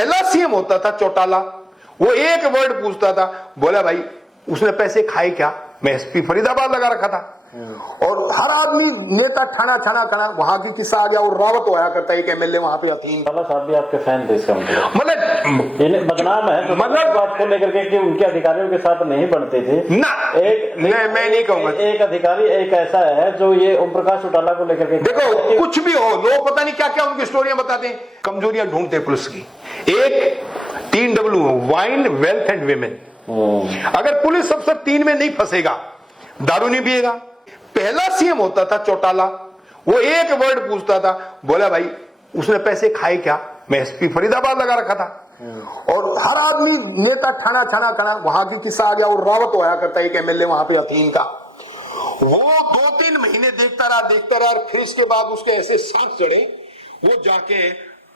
पहला सीएम होता था चौटाला, वो एक वर्ड पूछता था, बोला भाई उसने पैसे खाए क्या, मैं एसपी फरीदाबाद लगा रखा था। और हर आदमी नेता ठाना वहां की किस्सा आ गया। और रावत होया करता है एक एमएलए वहां पे हथीन साहब भी आपके फैन थे इसका मतलब बदनाम है तो मतलब बात को लेकर के कि उनके अधिकारियों के साथ नहीं बनते थे ना। मैं नहीं कहूंगा। एक अधिकारी एक ऐसा है जो ये ओम प्रकाश चौटाला को लेकर के, देखो कुछ भी हो, लोग पता नहीं क्या क्या उनकी स्टोरियां बताते हैं, कमजोरियां ढूंढते पुलिस की। एक 3W wine, wealth and women. अगर पुलिस अफसर 3 में नहीं फंसेगा, दारू नहीं पिएगा। पहला सीएम होता था चौटाला, वो एक वर्ड पूछता था, बोला भाई उसने पैसे खाए क्या, मैं एसपी फरीदाबाद लगा रखा था। और हर आदमी नेता ठाना वहां की किस्सा आ गया। और रावत होया करता है एक एमएलए वहां पे हथीन का, वो 2-3 महीने देखता रहा। फिर इसके बाद उसके ऐसे सांप चढ़े, वो जाके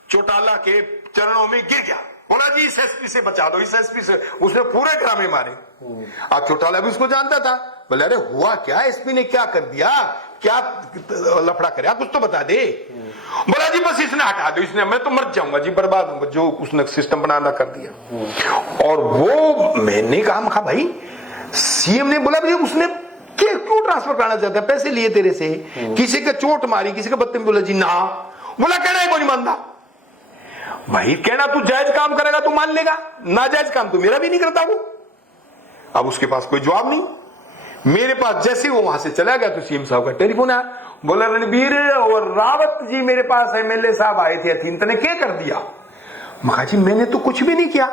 चौटाला के चरणों में गिर गया, बोला जी इस एसपी से बचा दो, इस एसपी से। उसने पूरे ड्रामे मारे। अब चौटाला भी उसको जानता था, बोले अरे हुआ क्या, एसपी ने क्या कर दिया, क्या लफड़ा कर, कुछ तो बता दे। बोला जी बस इसने हटा दो, इसने, मैं तो मर जाऊंगा जी, बर्बाद होऊंगा, जो उसने सिस्टम बनाना कर दिया। और वो मैंने कहा भाई सीएम ने बोला भाई उसने क्यों ट्रांसफर कराना चाहता है, पैसे लिए तेरे से, किसी का चोट मारी, किसी का बत्ती में, बोला जी ना। बोला कहना है कोई नहीं मानता भाई, कहना तू जायज काम करेगा तो मान लेगा, नाजायज काम तो मेरा भी नहीं करता वो। अब उसके पास कोई जवाब नहीं। मेरे पास जैसे वो वहां से चला गया तो सीएम साहब का टेलीफोन आया, बोला रणबीर और रावत जी मेरे पास एमएलए साहब आए थे हथीन, तने क्या कर दिया। मखा जी मैंने तो कुछ भी नहीं किया।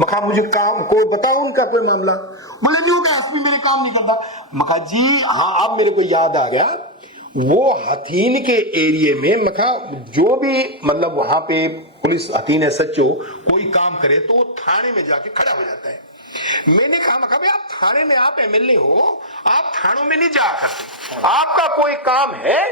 मखा मुझे काम कोई बताओ उनका कोई मामला। बोले नहीं होगा एसपी मेरे काम नहीं करता। मखा जी हाँ अब मेरे को याद आ गया, वो हथीन के एरिया में मखा जो भी मतलब वहां पे पुलिस हथीन है सच्चो, कोई काम करे तो थाने में जाके खड़ा हो जाता है। मैंने कहा मखा भाई आप थाने में, आप एमएलए हो, आप थानों में नहीं जा करते, आपका कोई काम है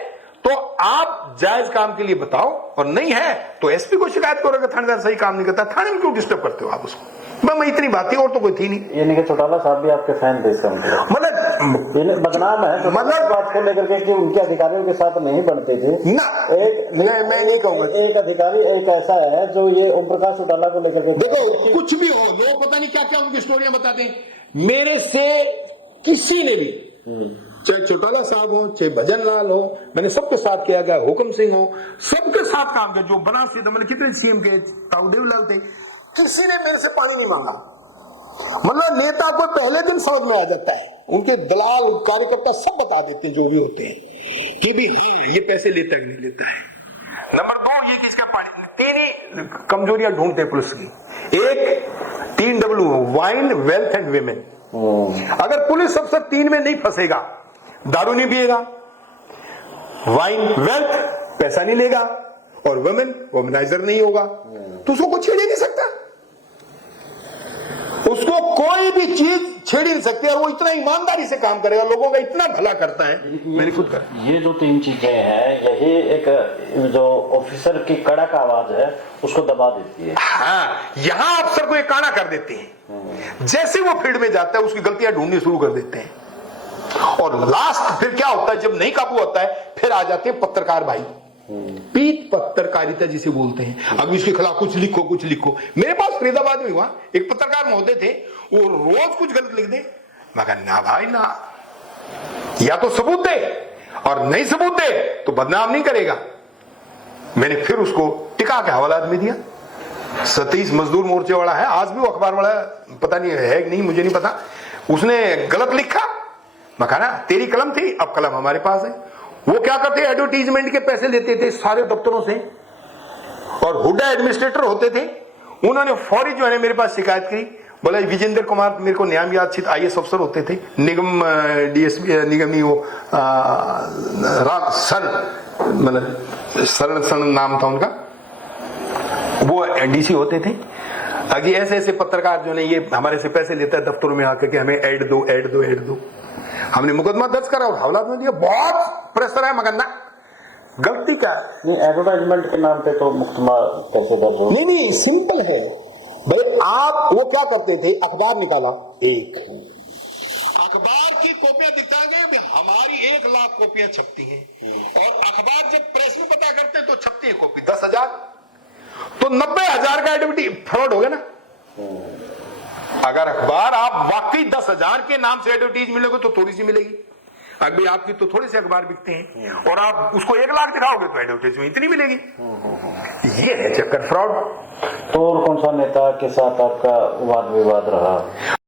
तो आप जायज काम के लिए बताओ, और नहीं है तो एसपी को शिकायत करो कि थानेदार सही काम नहीं करता, थाने में क्यों डिस्टर्ब करते हो आप उसको। मैं इतनी बात थी, और तो कोई थी नहीं। यानी कि चौटाला साहब भी आपके फैन थे इसका मतलब बदनाम है तो मतलब बात को लेकर के कि उनके अधिकारियों के साथ नहीं बनते थे ना। मैं नहीं कहूंगा। एक अधिकारी एक ऐसा है जो ये ओम प्रकाश चौटाला को लेकर के, देखो कुछ भी हो, लोग पता नहीं क्या क्या उनकी स्टोरियां बताते हैं। मेरे से किसी ने भी, चाहे चौटाला साहब हो, चाहे भजन लाल हो, मैंने सबके साथ किया गया, हुक्म सिंह हो, सबके साथ काम किया, जो बना सीधा, मैंने कितने सीएम के, ताऊदेव लाल थे, किसी ने मेरे से पानी नहीं मांगा। मतलब नेता को पहले दिन समझ में आ जाता है, उनके दलाल कार्यकर्ता सब बता देते हैं जो भी होते हैं कि भी ये पैसे लेता है नहीं लेता है। नंबर 2 ये किसका पानी, 3 कमजोरियां ढूंढते पुलिस की। एक 3W wine, wealth and women. अगर पुलिस अफसर 3 में नहीं फंसेगा, दारू नहीं पिएगा, वाइन वेल्थ पैसा नहीं लेगा, और वुमेन वुमेनाइजर नहीं होगा, तो उसको कुछ छेड़ ही नहीं सकता, उसको कोई भी चीज छेड़ ही नहीं सकती। और वो इतना ईमानदारी से काम करेगा, लोगों का इतना भला करता है, मेरी खुद कर। ये जो 3 चीजें हैं, यही एक जो ऑफिसर की कड़क आवाज है उसको दबा देती है। हाँ, यहां अफसर को ये काना कर देते हैं। जैसे वो फील्ड में जाता है उसकी गलतियां ढूंढनी शुरू कर देते हैं, और लास्ट फिर क्या होता है, जब नहीं काबू होता है फिर आ जाते हैं पत्रकार भाई, पीठ पत्रकारिता जिसे बोलते हैं। अब इसके खिलाफ कुछ लिखो। मेरे पास फरीदाबाद में हुआ, एक पत्रकार महोदय थे, वो रोज कुछ गलत लिख दे। मैं कहा ना भाई ना, या तो सबूत दे, और नहीं सबूत दे तो बदनाम नहीं करेगा। मैंने फिर उसको टिका के हवाला में दिया। सतीश मजदूर मोर्चे वाला है, आज भी वो अखबार वाला, पता नहीं है कि नहीं मुझे नहीं पता, उसने गलत लिखा। मैं कहा ना तेरी कलम थी, अब कलम हमारे पास है। वो क्या करते, एडवर्टीजमेंट के पैसे लेते थे सारे दफ्तरों से, और हुड्डा एडमिनिस्ट्रेटर होते थे, उन्होंने फौरी जो है मेरे पास शिकायत की। बोला विजेंद्र कुमार, मेरे को नाम याद, IAS अफसर होते थे, निगम डीएसपी निगम ही वो मतलब सरल नाम था उनका, वो डीसी होते थे। अभी ऐसे ऐसे पत्रकार जो ने ये हमारे से पैसे लेता है दफ्तरों में आकर के हमें ऐड दो। हमने मुकदमा दर्ज करा और हवालात में दिया, बहुत प्रेशर है, मगर ना गलती क्या है, एडवर्टाइजमेंट के नाम पे तो मुकदमा कैसे दर्ज हो? नहीं सिंपल है भाई। आप वो क्या करते थे, अखबार निकाला, एक अखबार की कॉपियां दिखाएंगे, हमारी 1 लाख कॉपियां छपती हैं, और अखबार जब प्रेस में पता करते तो छपती है कॉपी 10,000। तो 90,000 का एडवर्टीज फ्रॉड हो गया ना। अगर अखबार आप वाकई 10,000 के नाम से एडवर्टीज मिलेगा तो थोड़ी सी मिलेगी। अभी आपकी तो थोड़े से अखबार बिकते हैं और आप उसको 1 लाख दिखाओगे तो एडवर्टीज में इतनी मिलेगी। ये है चक्कर फ्रॉड। तो और कौन सा नेता के साथ आपका वाद विवाद रहा?